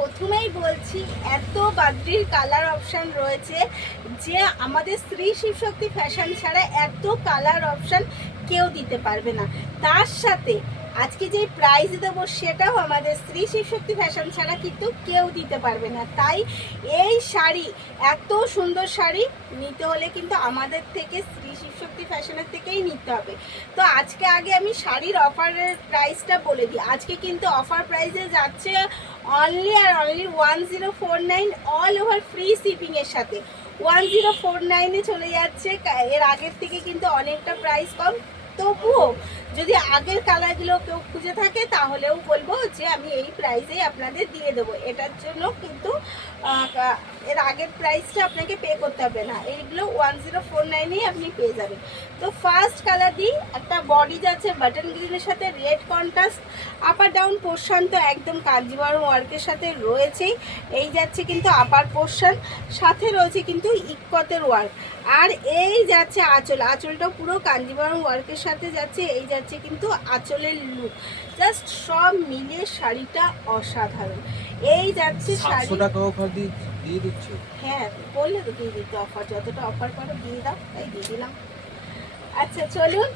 প্রথমেই বলছি, এত বাদ্রির কালার অপশান রয়েছে যে আমাদের স্ত্রী শিবশক্তি ফ্যাশন ছাড়া এত কালার অপশান কেউ দিতে পারবে না। তার সাথে আজকে যে প্রাইস দেবো সেটাও আমাদের স্ত্রী শিবশক্তি ফ্যাশন ছাড়া কিন্তু কেউ দিতে পারবে না। তাই এই শাড়ি, এত সুন্দর শাড়ি নিতে হলে কিন্তু আমাদের থেকে স্ত্রী শিবশক্তি ফ্যাশনের থেকেই নিতে হবে। তো আজকে আগে আমি শাড়ির অফারের প্রাইসটা বলে দিই। আজকে কিন্তু অফার প্রাইসে যাচ্ছে অনলি আর অনলি 1049, অল ওভার ফ্রি শিপিংয়ের সাথে 1049-এ চলে যাচ্ছে। এর আগের থেকে কিন্তু অনেকটা প্রাইস কম। তবুও যদি আগের কালারগুলো কেউ খুঁজে থাকে তাহলেও বলবো যে আমি এই প্রাইসেই আপনাদের দিয়ে দেবো। এটার জন্য কিন্তু এর আগের প্রাইসটা আপনাকে পে করতে হবে না, এইগুলো 1049-এই আপনি পেয়ে যাবেন। তো ফার্স্ট কালার দিই, একটা বডি যাচ্ছে বাটন গ্রিনের সাথে রেড কন্ট্রাস্ট, আপার ডাউন পোর্শন তো একদম কাঞ্জিভারম ওয়ার্কের সাথে রয়েছেই। এই যাচ্ছে কিন্তু আপার পোর্শন, সাথে রয়েছে কিন্তু ইক্কতের ওয়ার্ক। আর এই যাচ্ছে আঁচল, আঁচলটাও পুরো কাঞ্জিভারম ওয়ার্কের সাথে যাচ্ছে। এই যাচ্ছে কিন্তু আঁচলের লুক, জাস্ট সব মিলিয়ে শাড়িটা অসাধারণ। এই যাচ্ছে শাড়ি, 700 টাকা অফার দিয়ে দিচ্ছি। হ্যাঁ বললে তো দিয়ে দিতে, অফার যতটা অফার করো দিয়ে দাও, তাই দিয়ে দিলাম। আচ্ছা চলুন,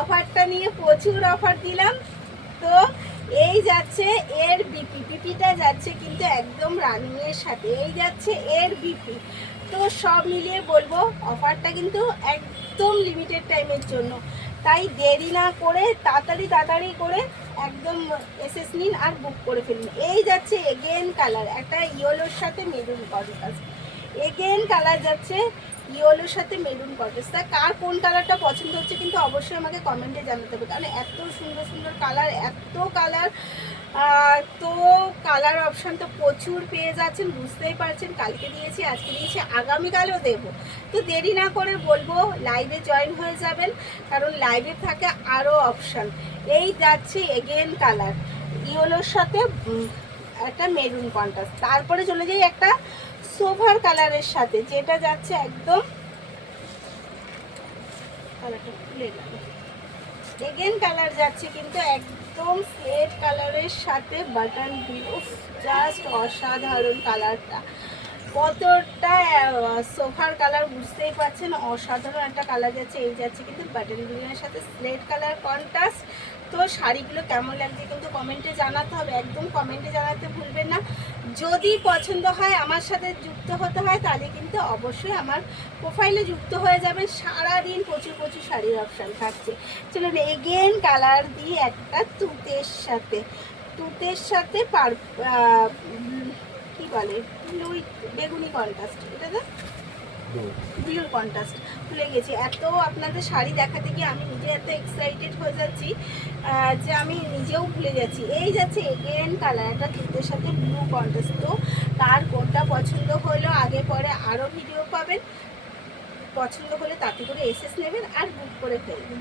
অফারটা নিয়ে প্রচুর অফার দিলাম। তো এই যাচ্ছে এর বিপিটা যাচ্ছে কিন্তু একদম রানিংয়ের সাথে। এই যাচ্ছে এর বিপি। তো সব মিলিয়ে বলবো অফারটা কিন্তু একদম লিমিটেড টাইমের জন্য, তাই দেরি না করে তাড়াতাড়ি করে একদম এসএস নিন আর বুক করে ফেলুন। এই যাচ্ছে এগেন কালার, একটা ইয়েলোর সাথে মেরুন কন্ট্রাস্ট। এগেন কালার যাচ্ছে ইয়েলোর সাথে মেরুন কন্ট্রাস্ট। তা কার কোন কালারটা পছন্দ হচ্ছে কিন্তু অবশ্যই আমাকে কমেন্টে জানাতে হবে, কারণ এত সুন্দর সুন্দর কালার, এত কালার। তো কালার অপশান তো প্রচুর পেয়ে যাচ্ছেন, বুঝতেই পারছেন। কালকে দিয়েছি, আজকে দিয়েছি, আগামীকালও দেবো। তো দেরি না করে বলবো লাইভে জয়েন হয়ে যাবেন, কারণ লাইভে থাকে আরও অপশান। এই যাচ্ছে এগেন কালার ইয়েলোর সাথে একটা মেরুন কন্ট্রাস্ট। তারপরে চলে যাই একটা সোভার কালারের সাথে, যেটা যাচ্ছে একদম কালারটা খুলে গেল। এগেন কালার যাচ্ছে কিন্তু একদম স্লেট কালারের সাথে বাটন গ্রিন। উফ, জাস্ট অসাধারণ কালারটা, কতটা সোফার কালার বুঝতেই পারছেন, অসাধারণ একটা কালার যাচ্ছে। এই যাচ্ছে কিন্তু বাটন গ্রিনের সাথে স্লেট কালার কন্ট্রাস্ট। তো শাড়িগুলো কেমন লাগছে কিন্তু কমেন্টে জানাতে হবে, একদম কমেন্টে জানাতে ভুলবেন না। যদি পছন্দ হয়, আমার সাথে যুক্ত হতে হয়, তাহলে কিন্তু অবশ্যই আমার প্রোফাইলে যুক্ত হয়ে যাবেন। সারাদিন প্রচুর প্রচুর শাড়ির অপশান থাকছে। চলুন এগেন কালার দিই একটা তুতের সাথে, তুতের সাথে কি বলে বেগুনি কন্ট্রাস্ট, এটা তো ব্লুর কন্ট্রাস্ট। ভুলে গেছি, এত আপনাদের শাড়ি দেখাতে গিয়ে আমি নিজে এত এক্সাইটেড হয়ে যাচ্ছি যে আমি নিজেও ভুলে যাচ্ছি। এই যাচ্ছে এগেন কালার, একটা তুতের সাথে ব্লু কন্ট্রাস্ট। তো কার কোনটা পছন্দ হলো, আগে পরে আরও ভিডিও পাবেন। পছন্দ হলে তাতে করে এসএস নেবেন আর বুক করে ফেলবেন।